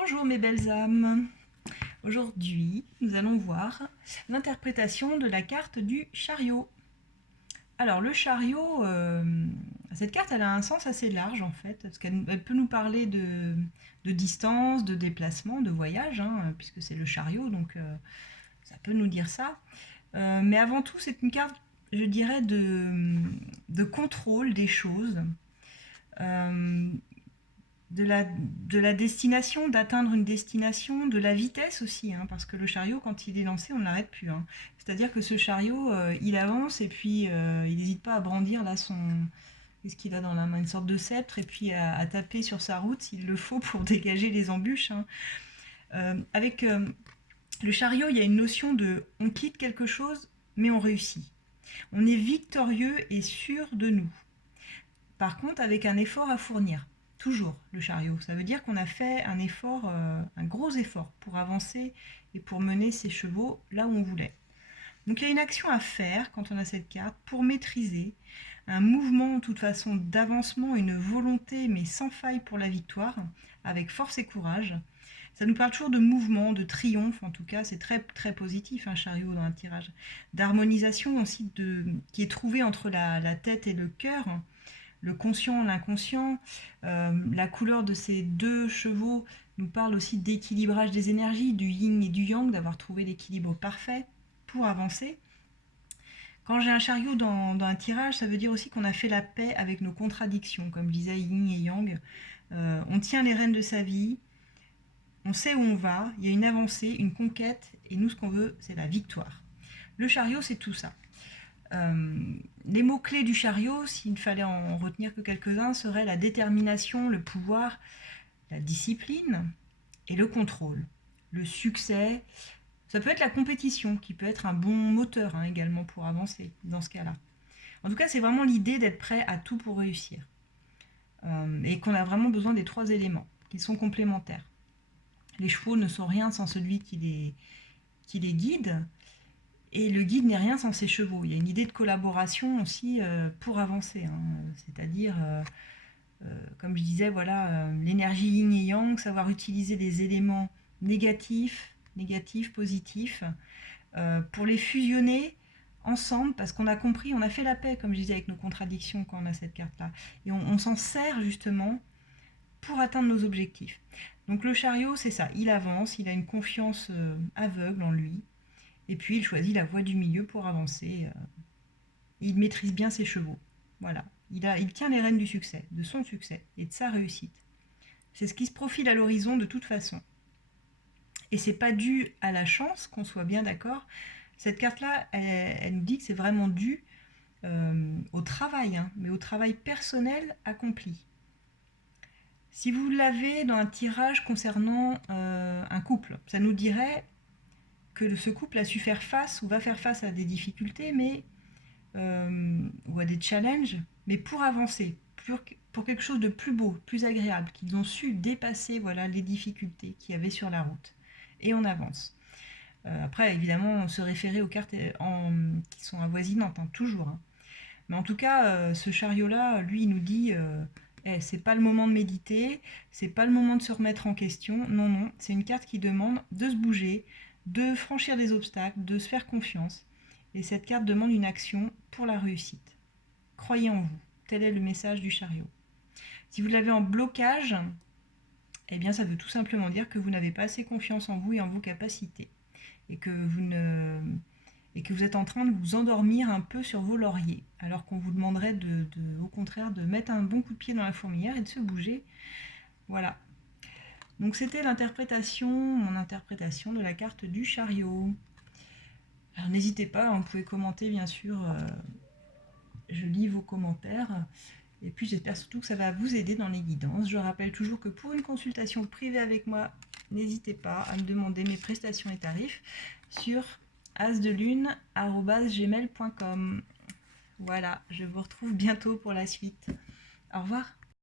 Bonjour mes belles âmes. Aujourd'hui, nous allons voir l'interprétation de la carte du chariot. Alors le chariot, cette carte elle a un sens assez large en fait, parce qu'elle peut nous parler de distance, de déplacement, de voyage, hein, puisque c'est le chariot, donc ça peut nous dire ça. Mais avant tout, c'est une carte, je dirais, de contrôle des choses. De la destination, d'atteindre une destination, de la vitesse aussi, hein, parce que le chariot, quand il est lancé, on ne l'arrête plus. Hein. C'est-à-dire que ce chariot, il avance et puis il n'hésite pas à brandir là son... Qu'est-ce qu'il a dans la main? Une sorte de sceptre et puis à taper sur sa route s'il le faut pour dégager les embûches. Hein. Avec le chariot, il y a une notion de on quitte quelque chose, mais on réussit. On est victorieux et sûr de nous. Par contre, avec un effort à fournir. Toujours le chariot. Ça veut dire qu'on a fait un effort, un gros effort pour avancer et pour mener ses chevaux là où on voulait. Donc il y a une action à faire quand on a cette carte pour maîtriser un mouvement de toute façon d'avancement, une volonté mais sans faille pour la victoire, avec force et courage. Ça nous parle toujours de mouvement, de triomphe, en tout cas, c'est très, très positif un chariot dans un tirage. D'harmonisation aussi qui est trouvée entre la tête et le cœur, le conscient, l'inconscient. La couleur de ces deux chevaux nous parle aussi d'équilibrage des énergies, du yin et du yang, d'avoir trouvé l'équilibre parfait pour avancer. Quand j'ai un chariot dans un tirage, ça veut dire aussi qu'on a fait la paix avec nos contradictions, comme je disais, yin et yang. On tient les rênes de sa vie, on sait où on va, il y a une avancée, une conquête, et nous, ce qu'on veut, c'est la victoire. Le chariot, c'est tout ça. Les mots-clés du chariot, s'il fallait en retenir que quelques-uns, seraient la détermination, le pouvoir, la discipline et le contrôle. Le succès, ça peut être la compétition, qui peut être un bon moteur hein, également pour avancer dans ce cas-là. En tout cas, c'est vraiment l'idée d'être prêt à tout pour réussir. Et qu'on a vraiment besoin des trois éléments, qui sont complémentaires. Les chevaux ne sont rien sans celui qui les guide. Et le guide n'est rien sans ses chevaux. Il y a une idée de collaboration aussi pour avancer. Hein. C'est-à-dire, comme je disais, voilà, l'énergie yin et yang, savoir utiliser des éléments négatifs, positifs, pour les fusionner ensemble, parce qu'on a compris, on a fait la paix, comme je disais, avec nos contradictions quand on a cette carte-là. Et on s'en sert justement pour atteindre nos objectifs. Donc le chariot, c'est ça. Il avance, il a une confiance aveugle en lui. Et puis il choisit la voie du milieu pour avancer. Il maîtrise bien ses chevaux. Voilà. Il tient les rênes du succès, de son succès et de sa réussite. C'est ce qui se profile à l'horizon de toute façon. Et c'est pas dû à la chance, qu'on soit bien d'accord. Cette carte-là, elle nous dit que c'est vraiment dû au travail, hein, mais au travail personnel accompli. Si vous l'avez dans un tirage concernant un couple, ça nous dirait que ce couple a su faire face ou va faire face à des difficultés, mais ou à des challenges, mais pour avancer, pour quelque chose de plus beau, plus agréable, qu'ils ont su dépasser voilà, les difficultés qu'il y avait sur la route. Et on avance. Après, évidemment, se référer aux cartes qui sont avoisinantes, hein, toujours. Hein. Mais en tout cas, ce chariot-là, lui, il nous dit c'est pas le moment de méditer, c'est pas le moment de se remettre en question. Non, non, c'est une carte qui demande de se bouger, de franchir des obstacles, de se faire confiance. Et cette carte demande une action pour la réussite. Croyez en vous. Tel est le message du chariot. Si vous l'avez en blocage, eh bien ça veut tout simplement dire que vous n'avez pas assez confiance en vous et en vos capacités. Et que vous êtes en train de vous endormir un peu sur vos lauriers, alors qu'on vous demanderait au contraire de mettre un bon coup de pied dans la fourmilière et de se bouger. Voilà. Donc c'était mon interprétation de la carte du chariot. Alors n'hésitez pas, vous pouvez commenter bien sûr, je lis vos commentaires. Et puis j'espère surtout que ça va vous aider dans les guidances. Je rappelle toujours que pour une consultation privée avec moi, n'hésitez pas à me demander mes prestations et tarifs sur asdelune@gmail.com. Voilà, je vous retrouve bientôt pour la suite. Au revoir.